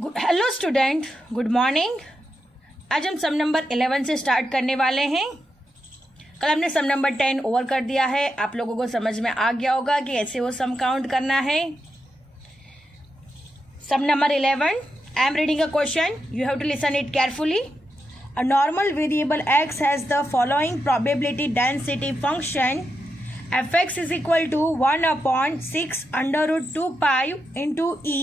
Hello student, good morning. आज हम सम number 11 से स्टार्ट करने वाले हैं। कल हमने सम नंबर 10 ओवर कर दिया है। आप लोगों को समझ में आ गया होगा कि ऐसे वो सम काउंट करना है। Sum number 11, I am reading a question, you have to listen it carefully. A normal variable x has the following probability density function. Fx is equal to 1 upon 6 under root 2 pi into e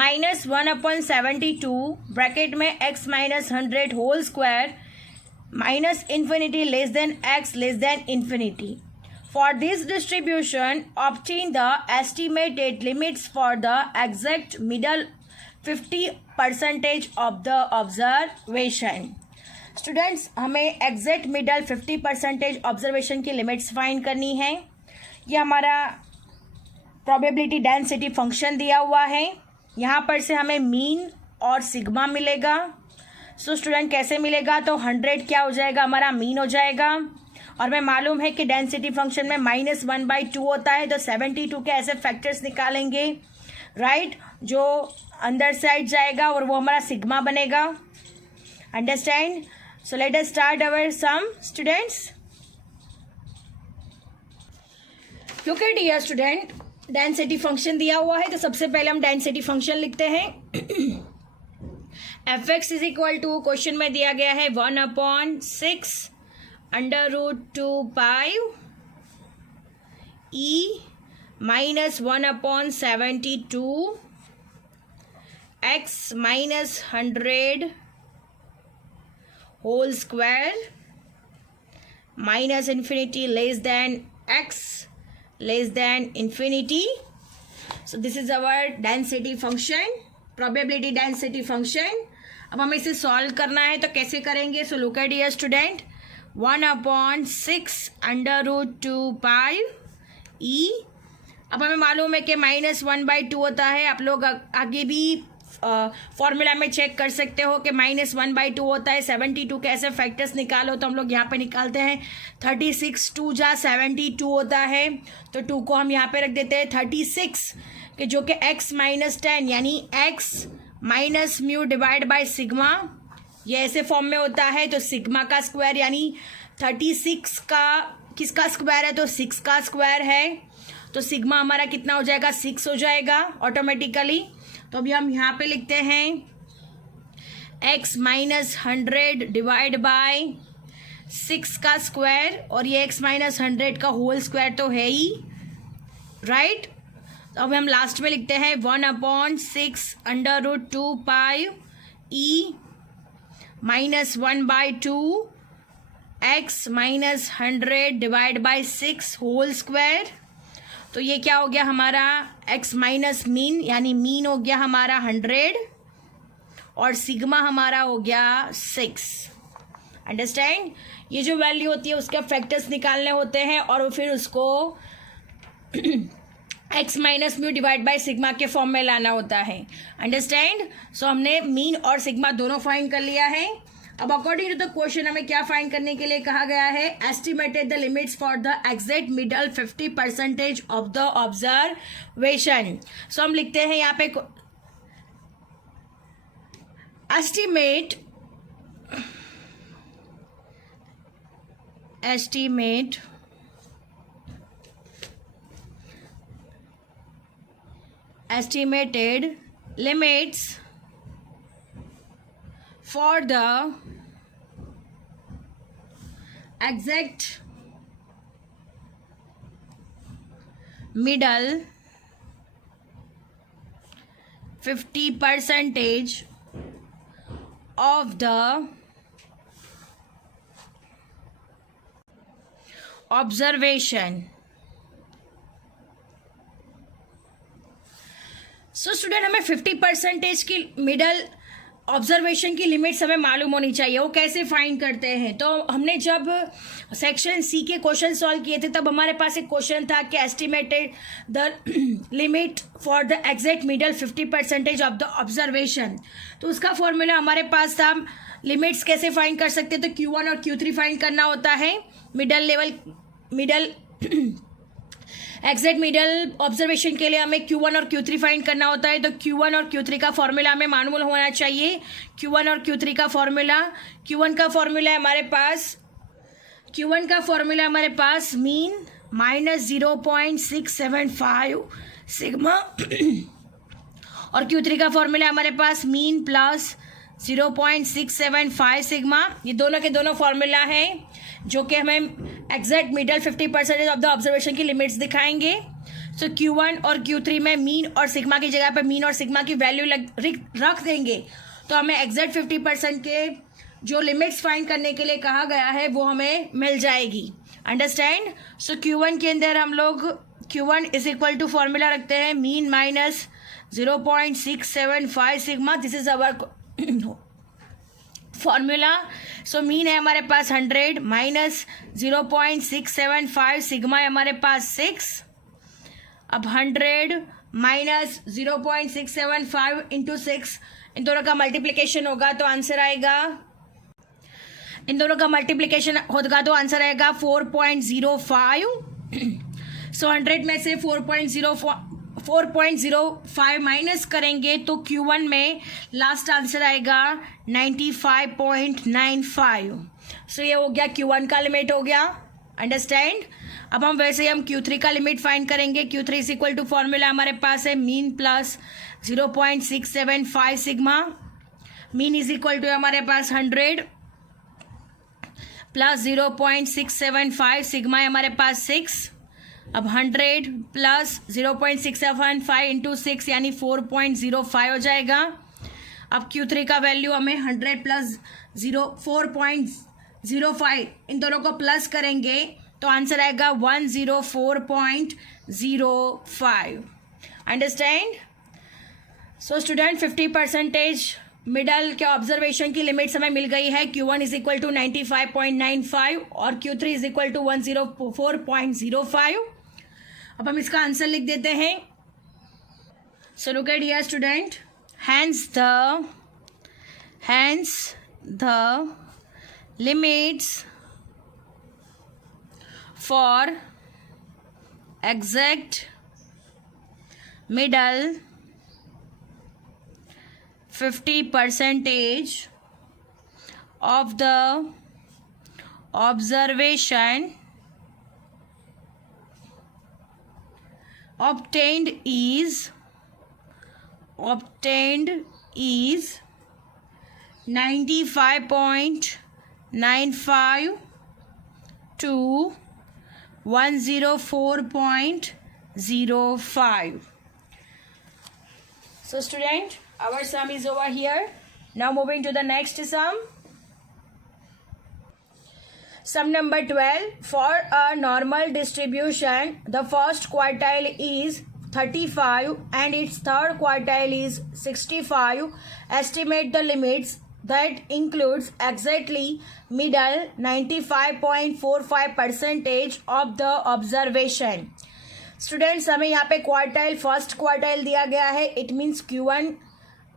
minus 1 upon 72 bracket में x minus 100 whole square minus infinity less than x less than infinity. For this distribution, obtain the estimated limits for the exact middle 50% of the observation. Students, हमें exact middle 50% observation की limits find करनी है। ये हमारा probability density function दिया हुआ है। यहाँ पर से हमें मीन और सिग्मा मिलेगा। सो स्टूडेंट, कैसे मिलेगा? तो 100 क्या हो जाएगा? हमारा मीन हो जाएगा। और हमें मालूम है कि डेंसिटी फंक्शन में -1/2 होता है, तो 72 के ऐसे फैक्टर्स निकालेंगे, राइट, जो अंदर साइड जाएगा और वो हमारा सिग्मा बनेगा। Understand? So let us start our sum students. Look at here student, density function दिया हुआ है, तो सबसे पहले हम डेंसिटी फंक्शन लिखते हैं। fx is equal to, question में दिया गया है 1/6 under root 2 pi e minus 1/72 x minus 100 whole square minus infinity less than x less than infinity. So this is our density function, probability density function. अब हमें इसे solve करना है, तो कैसे करेंगे? So look at here student, 1/6 under root 2 pi e। अब हमें मालूम है कि -1/2 होता है। आप लोग आगे भी फॉर्मूला में चेक कर सकते हो कि -1/2 होता है। 72 के ऐसे फैक्टर्स निकालो, तो हम लोग यहाँ पे निकालते हैं। 36 2 जा 72 होता है, तो 2 को हम यहाँ पे रख देते हैं 36 के, जो कि x - 10 यानी x minus mu divide by sigma, ये ऐसे फॉर्म में होता है। तो सिग्मा का स्क्वायर यानी 36 का किसका स्क्वायर है? तो 6 का स्क्वायर है। तो सिग्मा हमारा कितना हो जाएगा? 6 हो जाएगा ऑटोमेटिकली। तो अभी हम यहाँ पे लिखते हैं x - 100 डिवाइड बाय 6 का स्क्वायर, और ये x - 100 का होल स्क्वायर तो है ही, राइट। तो अब हम लास्ट में लिखते हैं 1/6 under root 2 pi e minus 1/2 x - 100 divide by 6 whole square. तो ये क्या हो गया हमारा? x माइनस मीन यानी मीन हो गया हमारा 100 और सिग्मा हमारा हो गया 6। अंडरस्टैंड? ये जो वैल्यू होती है उसके फैक्टर्स निकालने होते हैं और फिर उसको x minus mu divide by sigma के फॉर्म में लाना होता है। अंडरस्टैंड? सो हमने मीन और सिग्मा दोनों फाइंड कर लिया है। अब अकॉर्डिंग टू द क्वेश्चन हमें क्या फाइंड करने के लिए कहा गया है? Estimated the limits for the exact middle 50% of the observation. So हम लिखते हैं यहाँ पे estimated limits for the exact middle 50% of the observation. So student, हमें 50% की मिडल ऑब्जर्वेशन की लिमिट्स हमें मालूम होनी चाहिए। वो कैसे फाइंड करते हैं? तो हमने जब सेक्शन सी के क्वेश्चन सॉल्व किए थे, तब हमारे पास एक क्वेश्चन था कि estimated the limit for the exact middle 50% of the observation. तो उसका फॉर्मूला हमारे पास था। लिमिट्स कैसे फाइंड कर सकते हैं? तो Q1 और Q3 फाइंड करना होता है। मिडल एग्जैक्ट मिडल ऑब्जर्वेशन के लिए हमें Q1 और Q3 फाइंड करना होता है, तो Q1 और Q3 का फॉर्मूला हमें मालूम होना चाहिए। Q1 और Q3 का फॉर्मूला, Q1 का फॉर्मूला है हमारे पास मीन माइनस 0.675 सिग्मा और Q3 का फॉर्मूला है हमारे पास मीन प्लस 0.675 सिग्मा। ये दोनों के दोनों फॉर्मूला है जो कि हमें exact middle 50% of the observation की लिमिट्स दिखाएंगे। सो Q1 और Q3 में मीन और सिग्मा की जगह पर मीन और सिग्मा की वैल्यू रख देंगे तो हमें एग्जैक्ट 50% के जो लिमिट्स फाइंड करने के लिए कहा गया है वो हमें मिल जाएगी। अंडरस्टैंड। सो Q1 के अंदर हम लोग Q1 is equal to formula रखते हैं mean minus 0.675 sigma. This is our formula. So mean है हमारे पास 100 माइनस 0.675 सिग्मा है हमारे पास 6। अब 100 माइनस 0.675 इंटू 6, इन दोनों का मल्टीप्लीकेशन होगा तो आंसर आएगा 4.05। सो 100 में से 4.05 माइनस करेंगे तो Q1 में लास्ट आंसर आएगा 95.95। सो ये हो गया Q1 का लिमिट हो गया। अंडरस्टैंड। अब हम वैसे हम Q3 का लिमिट फाइंड करेंगे। Q3 is equal to formula हमारे पास है mean plus 0.675 sigma. Mean is equal to हमारे पास 100 प्लस 0.675 सिग्मा है हमारे पास 6। अब 100 प्लस 0.675 इंटू 6 यानी 4.05 हो जाएगा। अब Q3 का वैल्यू हमें 100 प्लस 4.05 इन दोनों को प्लस करेंगे तो आंसर आएगा 104.05। अंडरस्टैंड। सो स्टूडेंट 50% मिडल के ऑब्जर्वेशन की लिमिट्स हमें मिल गई है। Q1 इज इक्वल टू 95.95 और Q3 इज इक्वल टू 104.05। अब हम इसका आंसर लिख देते हैं। सो look at here student, hence the limits for exact middle 50% of the observation obtained is 95.95 to 104.05. So student, our sum is over here. Now moving to the next sum. Sum number 12. For a normal distribution, the first quartile is 35 and its third quartile is 65. Estimate the limits that includes exactly middle 95.45% of the observation. Students, हमें यहाँ पे quartile first quartile दिया गया है, it means Q1।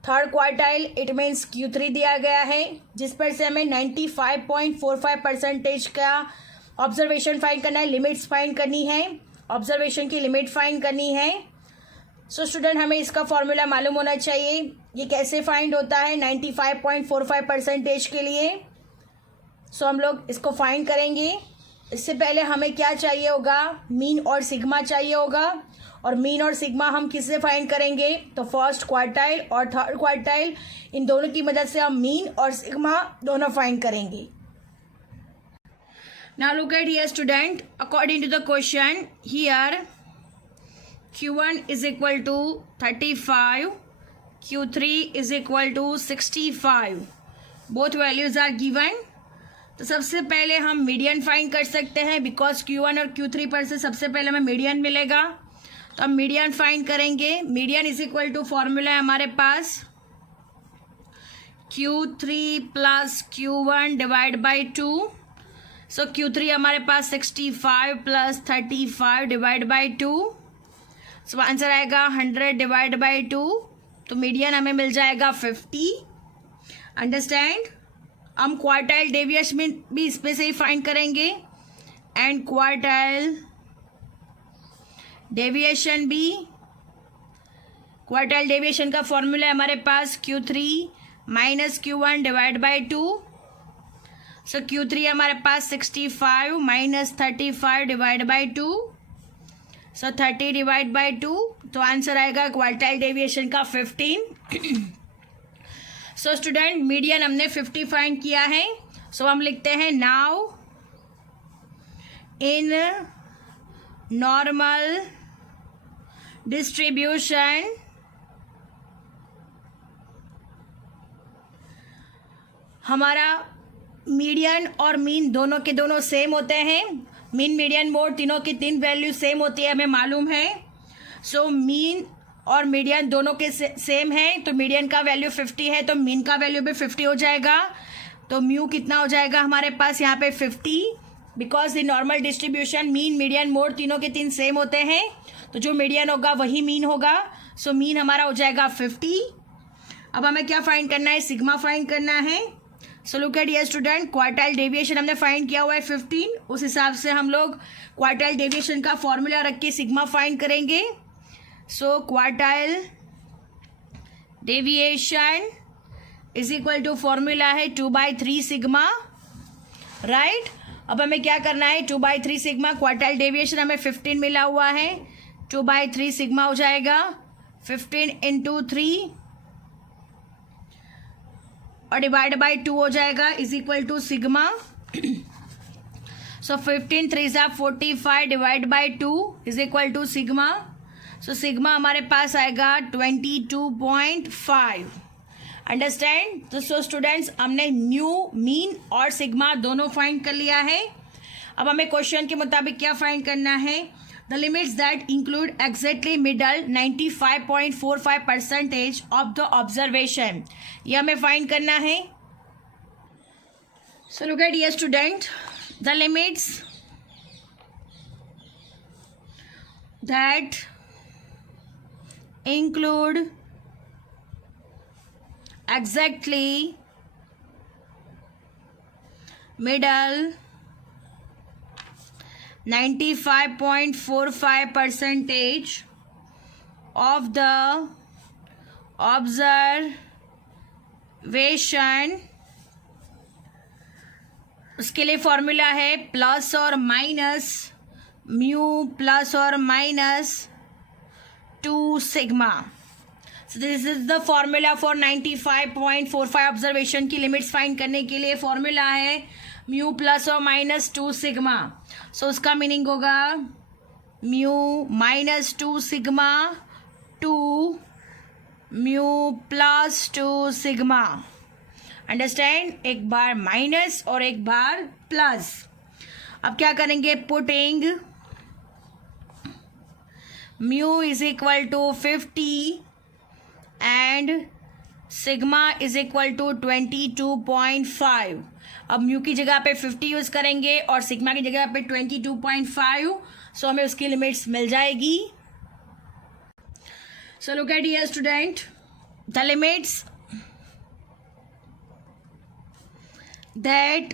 Third quartile it means Q3 दिया गया है, जिस पर से हमें 95.45% का ऑब्जर्वेशन फाइंड करना है, लिमिट्स फाइंड करनी है, ऑब्जर्वेशन की लिमिट फाइंड करनी है। सो स्टूडेंट, हमें इसका फॉर्मूला मालूम होना चाहिए। ये कैसे फाइंड होता है 95.45% के लिए। सो हम लोग इसको फाइंड करेंगे। इससे पहले हमें क्या चाहिए होगा, मीन और सिग्मा चाहिए होगा, और मीन और सिग्मा हम किससे फाइंड करेंगे, तो फर्स्ट क्वार्टाइल और थर्ड क्वार्टाइल, इन दोनों की मदद से हम मीन और सिग्मा दोनों फाइंड करेंगे। Now look at here student, according to the question here Q1 is equal to 35, Q3 is equal to 65. Both values are given. तो सबसे पहले हम मीडियन फाइंड कर सकते हैं, बिकॉज Q1 और Q3 पर से सबसे पहले हमें मीडियन मिलेगा, तो हम मीडियन फाइंड करेंगे। Median is equal to formula है हमारे पास Q3 plus Q1 divide by 2। So Q3 हमारे पास 65 plus 35 divide by 2। So answer आएगा 100 डिवाइड बाई 2, तो मीडियन हमें मिल जाएगा 50। अंडरस्टैंड। हम क्वार्टाइल डेविएशन भी इसमें से ही फाइंड करेंगे, एंड क्वार्टाइल डेविएशन भी, क्वार्टाइल डेविएशन का फॉर्मूला है हमारे पास Q3 minus Q1 divide by 2। So Q3 हमारे पास 65 minus 35 divide by 2, so 30 divide by 2, तो आंसर आएगा क्वार्टाइल डेविएशन का 15। सो स्टूडेंट मीडियन हमने 50 फाइंड किया है। सो हम लिखते हैं नाउ इन नॉर्मल डिस्ट्रीब्यूशन हमारा मीडियन और मीन दोनों के दोनों सेम होते हैं। मीन मीडियन मोड तीनों की तीन वैल्यू सेम होती है, हमें मालूम है। सो मीन और मीडियन दोनों के सेम है, तो मीडियन का वैल्यू 50 है तो मीन का वैल्यू भी 50 हो जाएगा। तो म्यू कितना हो जाएगा हमारे पास यहाँ पे 50, because the normal distribution mean median mode तीनों के तीन सेम होते हैं, तो जो मीडियन होगा वही मीन होगा। सो मीन हमारा हो जाएगा 50। अब हमें क्या फाइंड करना है, सिग्मा फाइंड करना है। So look at dear student, quartile deviation हमने फाइंड किया हुआ है 15, उस हिसाब से हम लोग क्वार्टाइल डेविएशन का फॉर्मूला रख के सिग्मा फाइंड करेंगे। So quartile deviation is equal to formula है 2/3 सिग्मा, राइट। अब हमें क्या करना है, 2/3 सिग्मा, क्वार्टाइल डेविएशन हमें 15 मिला हुआ है, 2/3 सिग्मा हो जाएगा 15 इंटू 3 और डिवाइड बाई 2 हो जाएगा is equal to sigma. So 15 3 सा 45 divide by 2 is equal to sigma. So sigma हमारे पास आएगा 22.5। अंडरस्टैंड। तो सो स्टूडेंट्स हमने म्यू, मीन और सिग्मा दोनों फाइंड कर लिया है। अब हमें क्वेश्चन के मुताबिक क्या फाइंड करना है, the limits that include exactly middle 95.45% of the observation, ये हमें फाइंड करना है। So look at dear student, the limits that include exactly middle 95.45% of the observation, उसके लिए फॉर्मूला है प्लस और माइनस म्यू प्लस और minus 2 sigma. So this is the formula for 95.45 observation की लिमिट्स फाइंड करने के लिए फॉर्मूला है म्यू प्लस और माइनस 2 सिग्मा। सो उसका मीनिंग होगा mu minus 2 sigma to mu plus 2 sigma. Understand, एक बार माइनस और एक बार प्लस। अब क्या करेंगे, putting mu is equal to 50 and sigma is equal to 22.5। अब म्यू की जगह पे 50 यूज करेंगे और सिग्मा की जगह पे 22.5, सो हमें उसकी लिमिट्स मिल जाएगी। So look at here student, the limits that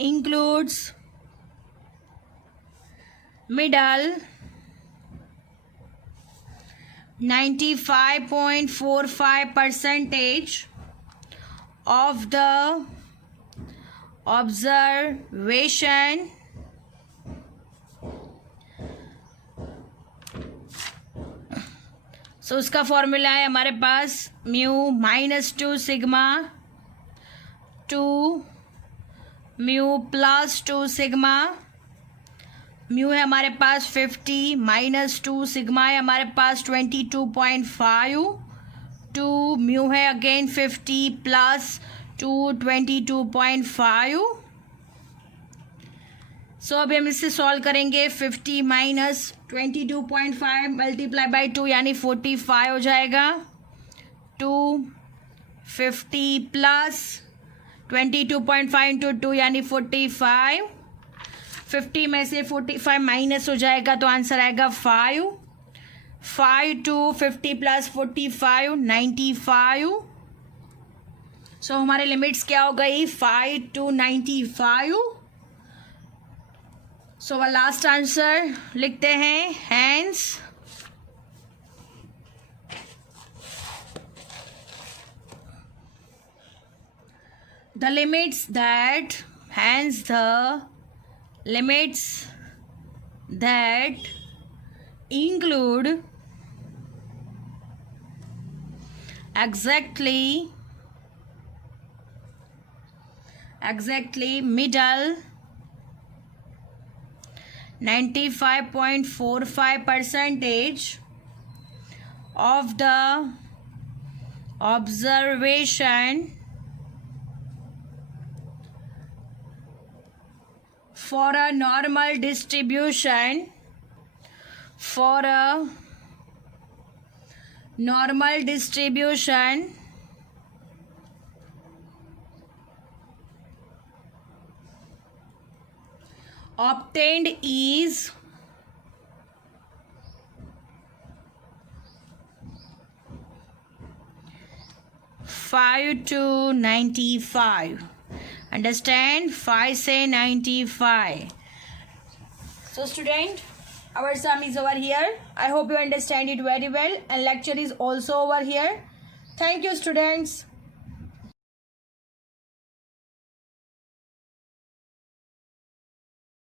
includes middle 95.45% of the observation so उसका फॉर्मूला है हमारे पास mu minus 2 sigma to mu plus 2 sigma. Mu है हमारे पास 50 माइनस 2 सिग्मा है हमारे पास 22.5 टू म्यू है अगेन 50 प्लस 2 22.5। सो अभी हम इससे सॉल्व करेंगे। 50 माइनस 22.5 मल्टीप्लाई बाई 2 यानी 45 हो जाएगा। 250 प्लस 22.5 इंटू 2 यानी 45। 50 में से 45 माइनस हो जाएगा तो आंसर आएगा 5। 5 टू 50 प्लस 45 95। सो हमारे लिमिट्स क्या हो गई, 5 to 95। So our last answer लिखते हैं hence the limits that include exactly middle 95.45% of the observation for a normal distribution obtained is 5 to 95. Understand? 5 से 95. So student, our sum is over here. I hope you understand it very well, and lecture is also over here. Thank you students.